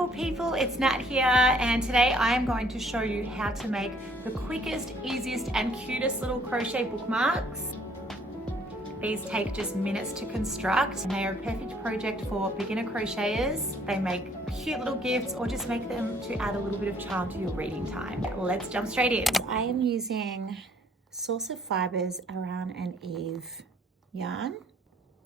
beautiful people, it's Nat here, and today I am going to show you how to make the quickest, easiest and cutest little crochet bookmarks. These take just minutes to construct and they are a perfect project for beginner crocheters. They make cute little gifts or just make them to add a little bit of charm to your reading time. Let's jump straight in. I am using Source of Fibres Around and Eve yarn.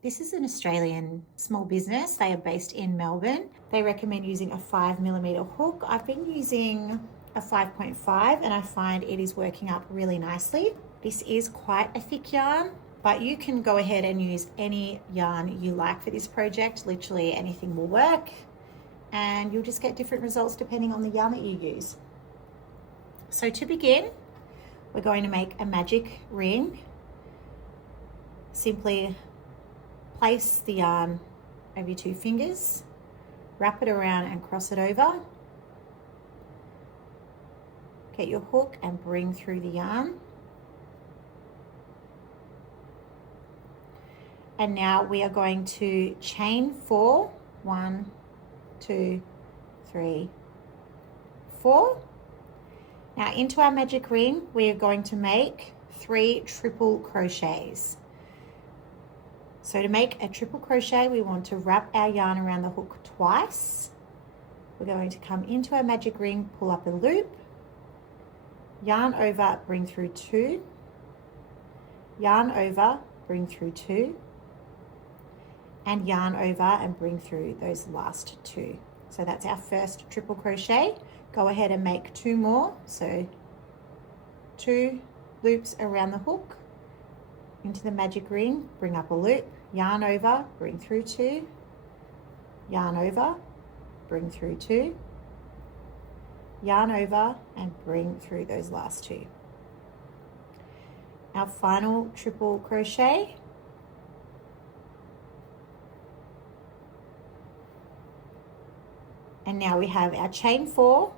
This is an Australian small business. They are based in Melbourne. They recommend using a 5mm hook. I've been using a 5.5 and I find it is working up really nicely. This is quite a thick yarn, but you can go ahead and use any yarn you like for this project. Literally anything will work, and you'll just get different results depending on the yarn that you use. So to begin, we're going to make a magic ring. Simply place the yarn over your 2 fingers, wrap it around and cross it over. Get your hook and bring through the yarn. And now we are going to chain 4. 1, 2, 3, 4. Now into our magic ring, we are going to make 3 triple crochets. So to make a triple crochet, we want to wrap our yarn around the hook twice. We're going to come into our magic ring, pull up a loop, yarn over, bring through 2, yarn over, bring through 2, and yarn over and bring through those last 2. So that's our first triple crochet. Go ahead and make 2 more. So 2 loops around the hook, into the magic ring, bring up a loop, yarn over, bring through 2, yarn over, bring through 2, yarn over and bring through those last 2. Our final triple crochet. And now we have our chain 4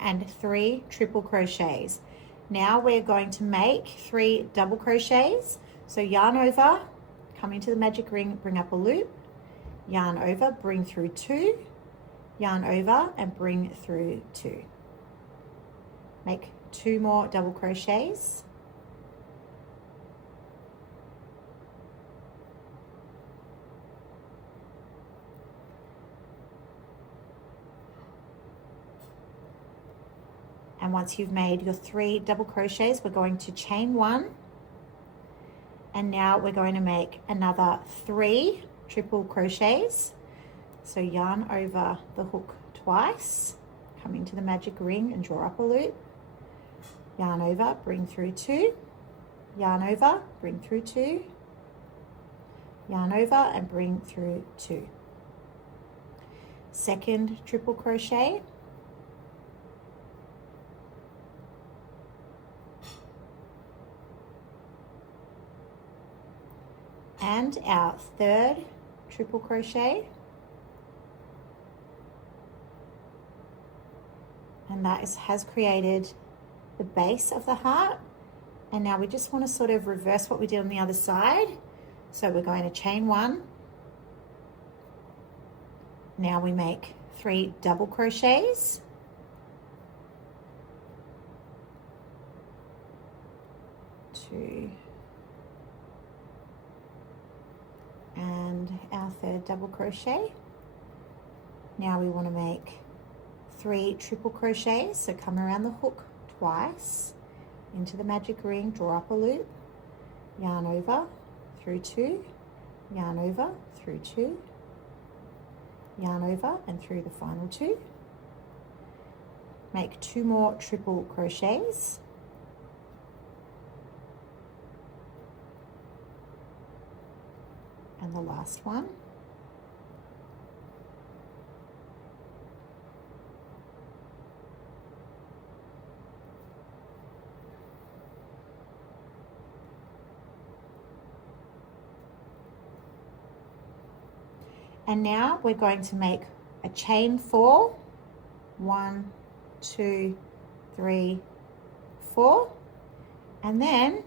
and 3 triple crochets. Now we're going to make 3 double crochets. So yarn over, come into the magic ring, bring up a loop, yarn over, bring through 2, yarn over and bring through 2. Make 2 more double crochets. And once you've made your 3 double crochets, we're going to chain 1. And now we're going to make another 3 triple crochets. So yarn over the hook twice, come into the magic ring and draw up a loop. Yarn over, bring through 2, yarn over, bring through 2, yarn over and bring through 2. Second triple crochet. And our third triple crochet, and that has created the base of the heart. And now we just want to sort of reverse what we did on the other side. So we're going to chain 1. Now we make 3 double crochets. Two. And our third double crochet. Now we want to make 3 triple crochets. So come around the hook twice, into the magic ring, draw up a loop, yarn over, through 2, yarn over, through 2, yarn over and through the final 2. Make 2 more triple crochets. And the last one. And now we're going to make a chain 4. 1, 2, 3, 4. And then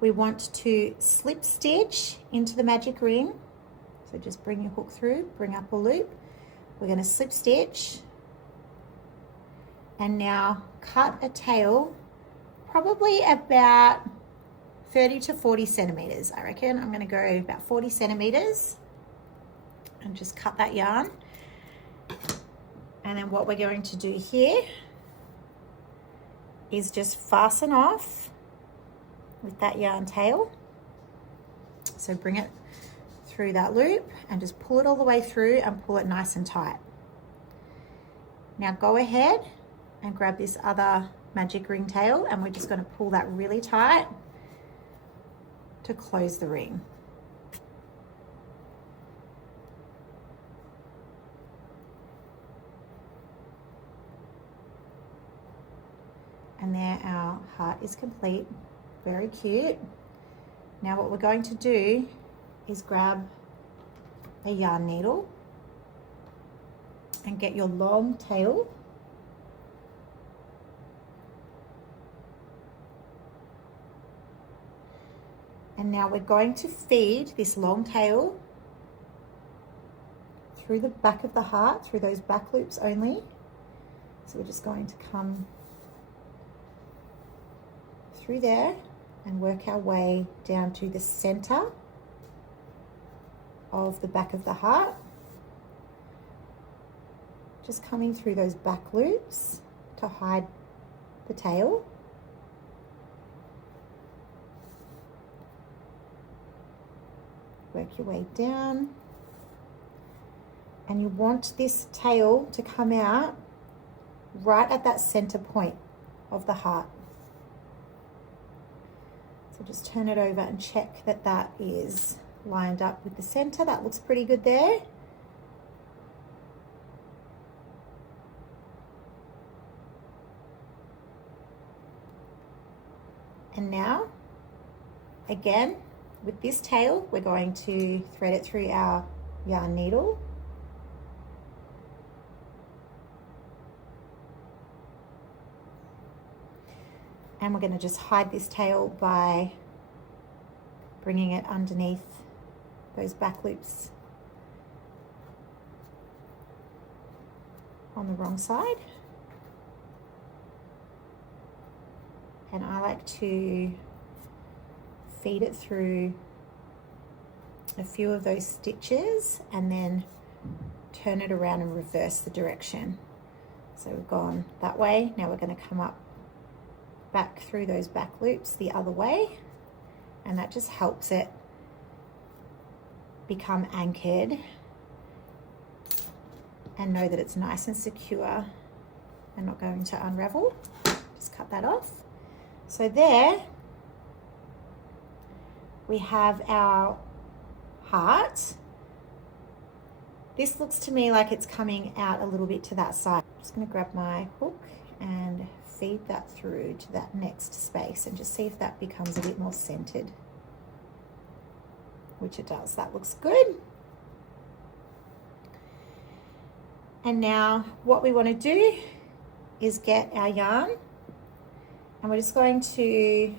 we want to slip stitch into the magic ring. So just bring your hook through, bring up a loop, we're going to slip stitch and now cut a tail probably about 30 to 40 centimeters. I reckon I'm going to go about 40 centimeters and just cut that yarn. And then what we're going to do here is just fasten off with that yarn tail. So bring it through that loop and just pull it all the way through and pull it nice and tight. Now go ahead and grab this other magic ring tail and we're just going to pull that really tight to close the ring. And there our heart is complete. Very cute. Now what we're going to do is grab a yarn needle and get your long tail and now we're going to feed this long tail through the back of the heart, through those back loops only. So we're just going to come through there and work our way down to the center of the back of the heart. Just coming through those back loops to hide the tail. Work your way down. And you want this tail to come out right at that center point of the heart. So just turn it over and check that that is lined up with the center. That looks pretty good there. And now, again, with this tail, we're going to thread it through our yarn needle. And we're going to just hide this tail by bringing it underneath those back loops on the wrong side. And I like to feed it through a few of those stitches and then turn it around and reverse the direction. So we've gone that way. Now we're going to come up back through those back loops the other way, and that just helps it become anchored and know that it's nice and secure and not going to unravel. Just cut that off. So there we have our heart. This looks to me like it's coming out a little bit to that side. I'm just going to grab my hook and feed that through to that next space and just see if that becomes a bit more centered, which it does. That looks good. And now what we want to do is get our yarn and we're just going to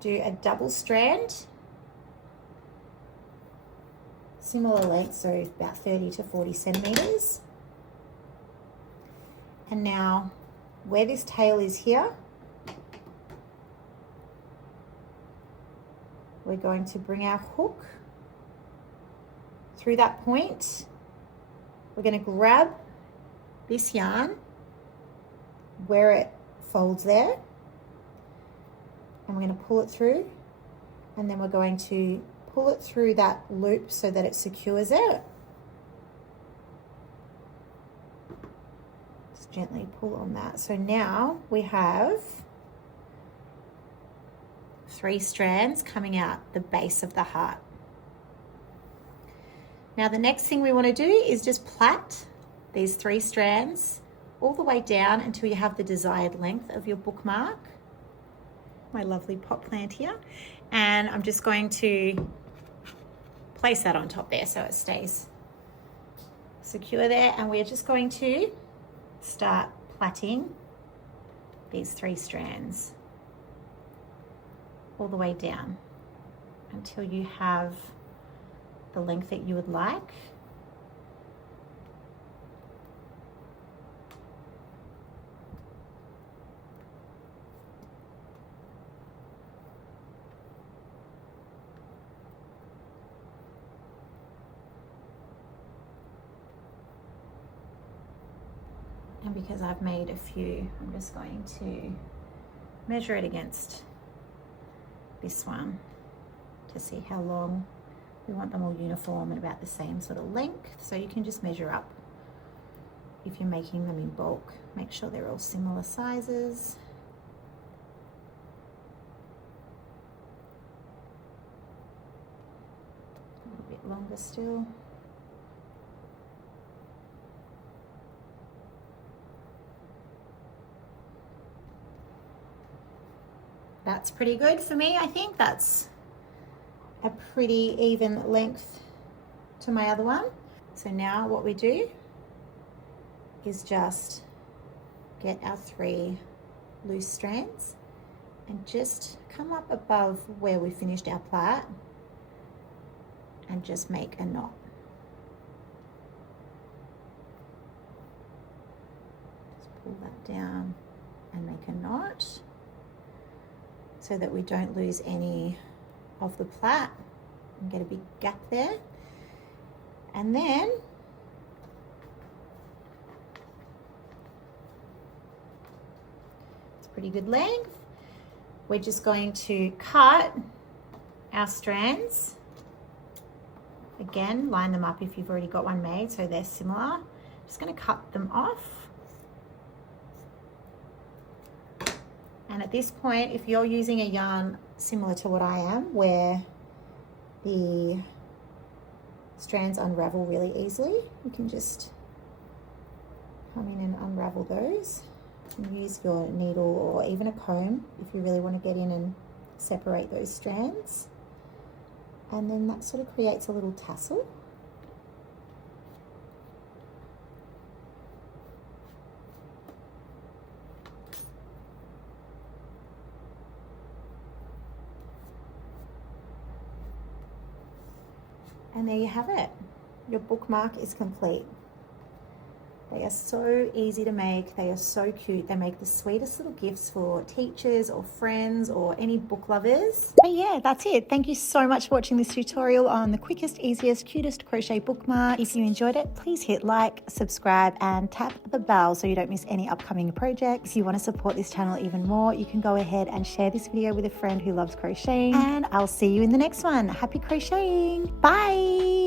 do a double strand, similar length, so about 30 to 40 centimeters. And now where this tail is here, we're going to bring our hook through that point. We're going to grab this yarn where it folds there, and we're going to pull it through, and then we're going to pull it through that loop so that it secures it. Just gently pull on that. So now we have 3 strands coming out the base of the heart. Now the next thing we want to do is just plait these 3 strands all the way down until you have the desired length of your bookmark. My lovely pot plant here, and I'm just going to place that on top there so it stays secure there, and we're just going to start plaiting these 3 strands all the way down until you have the length that you would like. And because I've made a few, I'm just going to measure it against this one to see how long. We want them all uniform and about the same sort of length, so you can just measure up if you're making them in bulk. Make sure they're all similar sizes. A little bit longer still. That's pretty good for me. I think that's a pretty even length to my other one. So now what we do is just get our 3 loose strands and just come up above where we finished our plait and just make a knot. Just pull that down and make a knot, so that we don't lose any of the plait and get a big gap there. And then it's pretty good length. We're just going to cut our strands. Again, line them up if you've already got one made so they're similar. Just going to cut them off. And at this point, if you're using a yarn similar to what I am, where the strands unravel really easily, you can just come in and unravel those and use your needle or even a comb if you really want to get in and separate those strands. And then that sort of creates a little tassel. And there you have it. Your bookmark is complete. They are so easy to make. They are so cute. They make the sweetest little gifts for teachers or friends or any book lovers. But yeah, that's it. Thank you so much for watching this tutorial on the quickest, easiest, cutest crochet bookmark. If you enjoyed it, please hit like, subscribe, and tap the bell so you don't miss any upcoming projects. If you want to support this channel even more, you can go ahead and share this video with a friend who loves crocheting. And I'll see you in the next one. Happy crocheting. Bye.